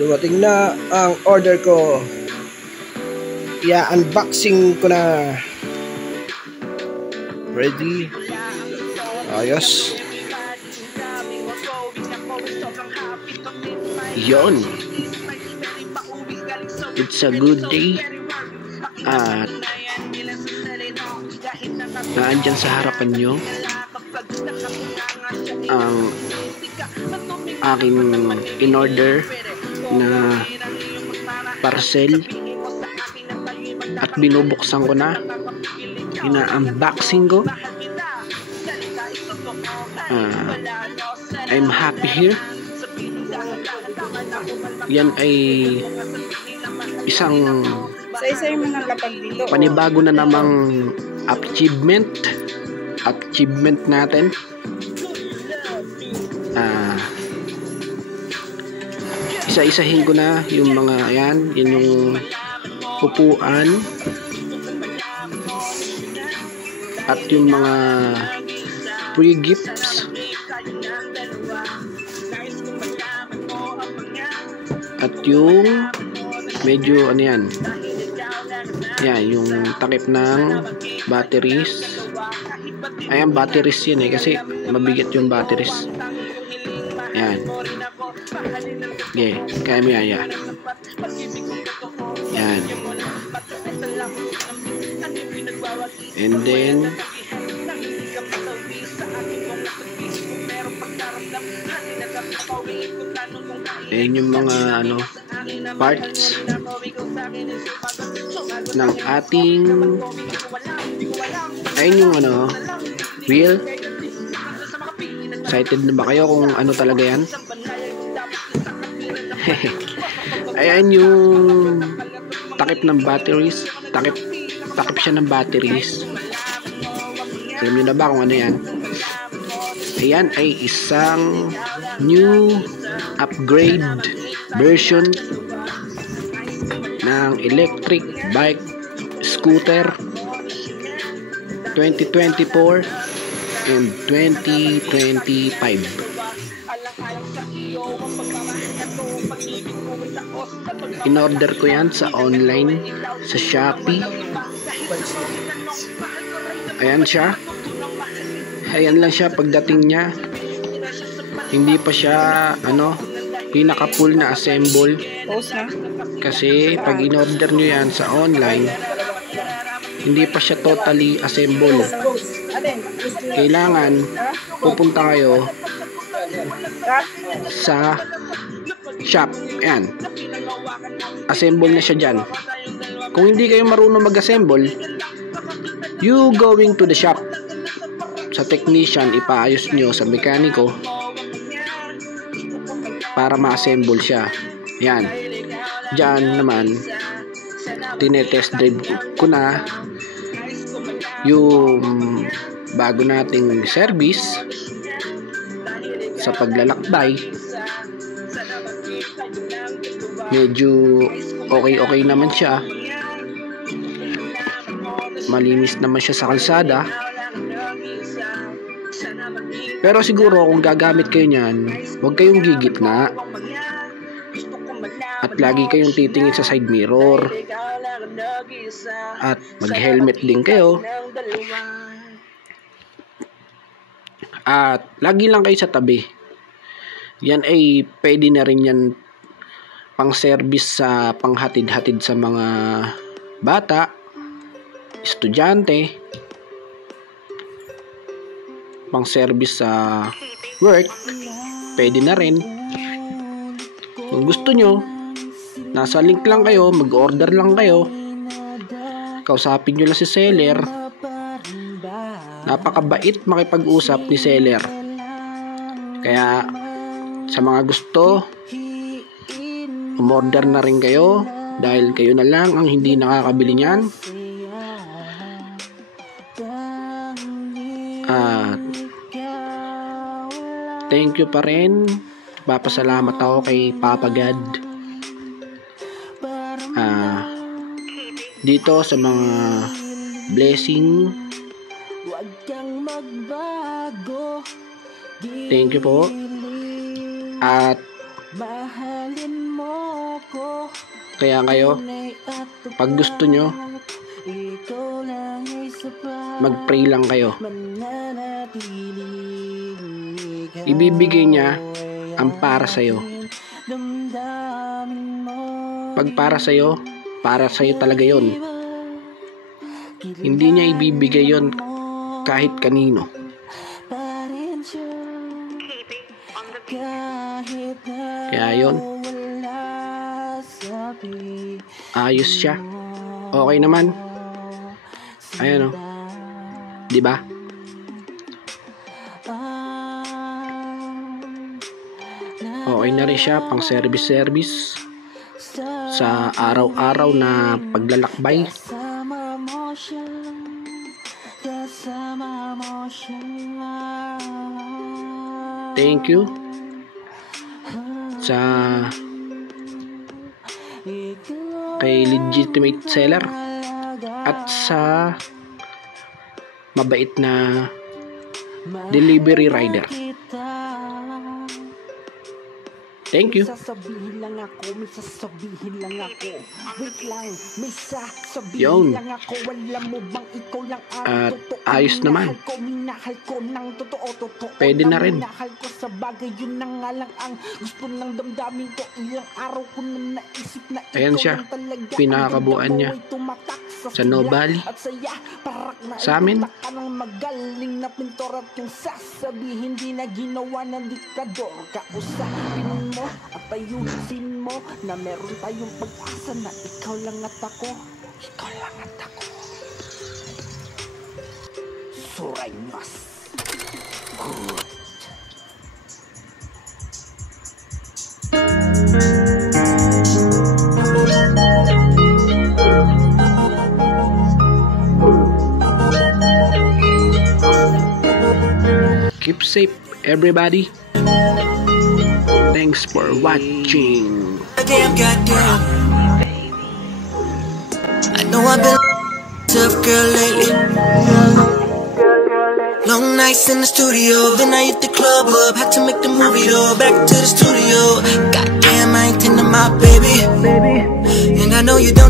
Dumating na ang order ko. I-unboxing ko na. Ready? Ayos. Yon. It's a good day. At naandyan sa harapan nyo ang aking in-order na parcel at binubuksan ko na, ina-unboxing ko. I'm happy here. Yan ay isang panibago na namang achievement natin. Isa-isahin ko na yung mga yan yung upuan at yung mga free gifts at yung medyo ano yan yung takip ng batteries. Ayan, batteries yun kasi mabigat yung batteries. Yan. Okay, kaya mo yan. Yan. And then yung mga parts ng ating yung wheel. Excited na ba kayo kung ano talaga yan? Ayan yung takip ng batteries. Takip siya ng batteries. Alam niyo na ba kung ano yan? Ayan ay isang new upgrade version ng electric bike scooter 2024 and 2025. In-order ko yan sa online, sa Shopee. Ayan siya. Ayan lang siya pagdating niya. Hindi pa siya pinaka-full na assemble. Kasi pag in-order nyo yan sa online, hindi pa siya totally assemble. Kailangan pupunta kayo sa shop. Ayan. Assemble na siya dyan. Kung hindi kayo marunong mag-assemble, you going to the shop. Sa technician, ipaayos nyo sa mekaniko para ma-assemble siya. Yan. Diyan naman tinetest drive ko na yung bago nating service sa paglalakbay. Medyo okay naman siya. Malinis naman siya sa kalsada. Pero siguro kung gagamit kayo niyan, huwag kayong gigitna. At lagi kayong titingin sa side mirror. At mag-helmet din kayo. At lagi lang kayo sa tabi. Yan ay pwede na rin yan pang service sa panghatid-hatid sa mga bata, estudyante, pang service sa work, pwede na rin. Kung gusto nyo, nasa link lang kayo, mag-order lang kayo, kausapin nyo lang si seller. Napakabait makipag-usap ni seller. Kaya sa mga gusto, umorder na rin kayo dahil kayo na lang ang hindi nakakabili niyan. Thank you pa rin. Papasalamat ako kay Papa God dito sa mga blessing. Thank you po. At kaya kayo, pag gusto nyo, mag-pray lang kayo. Ibibigay niya ang para sa'yo. Pag para sa'yo talaga yon. Hindi niya ibibigay yon kahit kanino. Kaya yon, ayos siya. Okay naman. Ayan o. Diba? Okay na rin siya pang service sa araw-araw na paglalakbay. Thank you sa kay Legitimate Seller at sa mabait na delivery rider. Thank you. Sasabihin lang ako, may sasabihin lang ako. Wait lang, may Yun. sasabihin lang ako. Alam mo bang ikaw lang ang At totoo? ayos naman. Minahal ko ng totoo. Pwede na rin. Minahal ko sa bagay, yun na nga lang ang gusto ng damdamin ko. Ilang araw ko na naisip na ayan siya, pinakabuuan niya sa Nobali. Sa amin, magaling na pintor at yung sasabihin di na ginawa ng diktador. Kausapin mo at ayusin mo na meron tayong pag-asa na ikaw lang at ako. Ikaw lang at ako. Suraynos. Good. keep safe everybody. Thanks for watching. Goddamn. I know I've been tough girl lately. Long nights in the studio, then I hit the club up. Had to make the movie though, back to the studio. Goddamn, I ain't tending my baby. And I know you don't